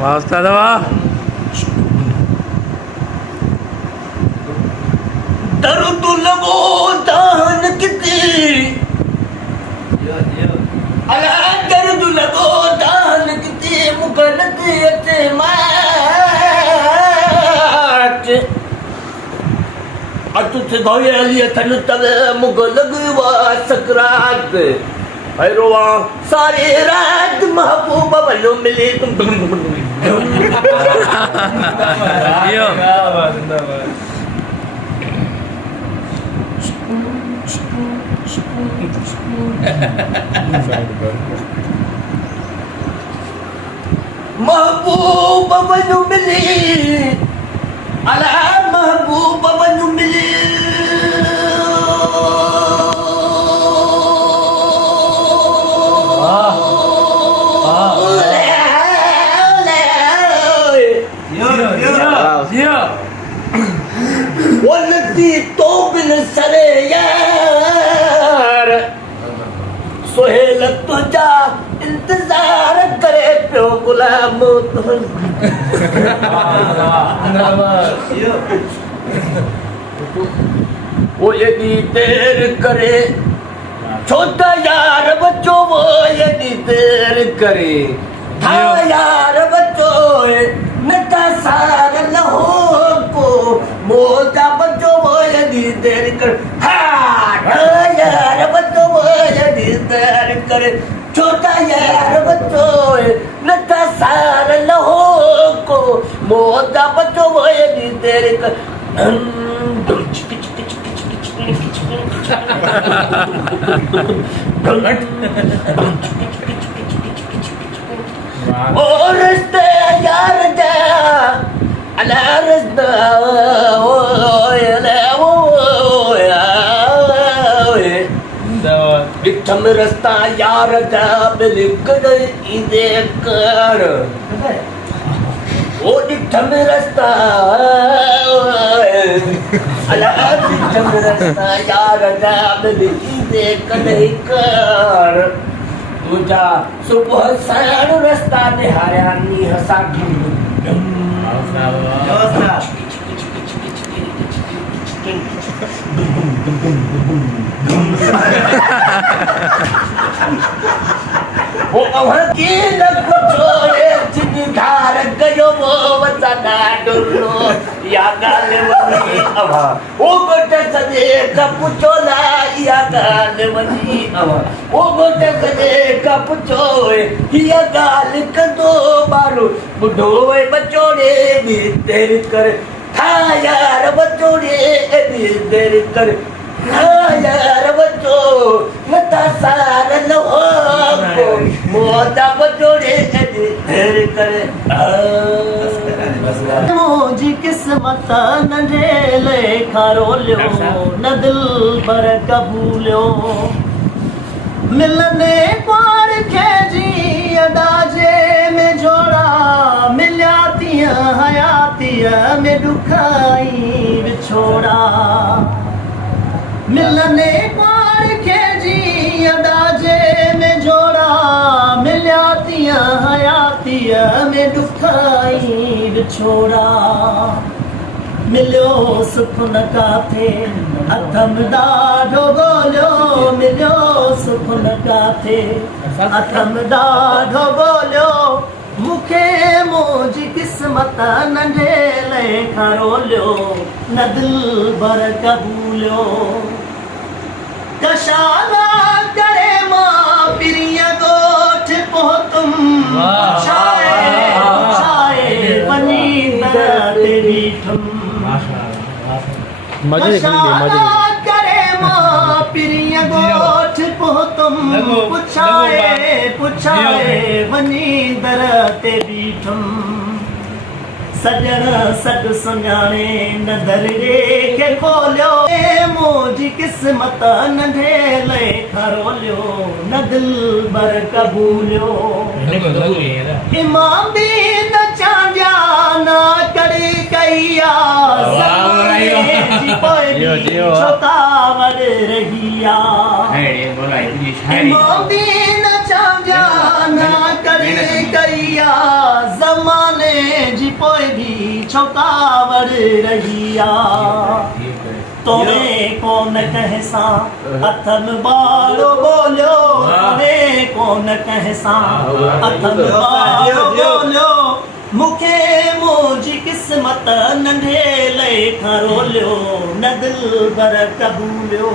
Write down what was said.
वाह उस्ताद वाह दर्द लगो दान किती अला दर्द लगो दान किती मुकलत यतमात अतुथे गोये अली थन तवे मुगलग वा सकरात भैरवा सारी रात महबूबा वलो मिले तुम महबूबा वलो मिले अला महबूबा वलो मिले والتي طوبل السريار سهيلت تجا انتظار करे पियो गुलाम वो यदि देर करे छोटा यार बच्चों वो यदि देर करे था यार बच्चों नटा सार लहो को मोटा बच्चों वो यदि देर कर हाँ यार बच्चों वो यदि देर करे छोटा यार बच्चों नटा सार लहो को मोटा बच्चों वो यदि देर कर और रस्ते यार जा अला रस्ता डिठम रस्ता यार जा बिलकुल इदे कर ओ डिठम रस्ता अला डिठम रस्ता यार जा बिलकुल इदे कर तुझा सुबह साण रस्ता निहाऱ्यांनी हसा वो अवती लग छोड़े जिधार गयो वो वचना डुलो या गालवनी अवा ओ गोटे सजे कपुचोला या गालवनी अवा ओ गोटे सजे कपुचोए या गाल कदो बारो बुढोए बचोड़े भी तेर कर था यार बचोड़े भी तेर कर हाँ यार बच्चो नता सार लहो को मोटा बचोड़े देर करे मोजी किस्मत नंढे लेखा रोलियो न दिल पर कबूलियो मिलने पार खे जी अदाजे में जोड़ा मिलिया तिया हयातिया में दुखाई विछोड़ा मिलने पार के जी अदाजे में जोड़ा मिलियातिया हयातिया में दुखाई विछोड़ा मिलियो सुख न काथे अथम ॾाढो ॻोल्हियो मिलियो सुख न काथे अथम ॾाढो ॻोल्हियो मूंखे मुंहिंजी क़िस्मत नंढे लेखा रोलियो न दिल भर कबूलियो कशाला करे मां पिरिया ॻोठ पहुतुम छाए वञी दर ते बीठुम कशाला करे मां पिरिया ॻोठ पहुतुम पुछाए वञी दर ते बीठुम सजण सॾु सुञाणे न दरिए खे खोलियो मुंहिंजी क़िस्मत नंढे लेखा रोलियो न दिल भर कबूलियो इमाम बि न चांडिया न कड़ी कई मोदीन छांजा ना करे कईया ज़माने जी पोइ भी छोकावड़ रहिया तोरे कोन कंहिंसां अथन बारो बोलियो तोरे कोन कंहिंसां अथन बारो बोलियो मूंखे मुंहिंजी क़िस्मत नंढे लेखां रोलियो न दिल भर कबूलियो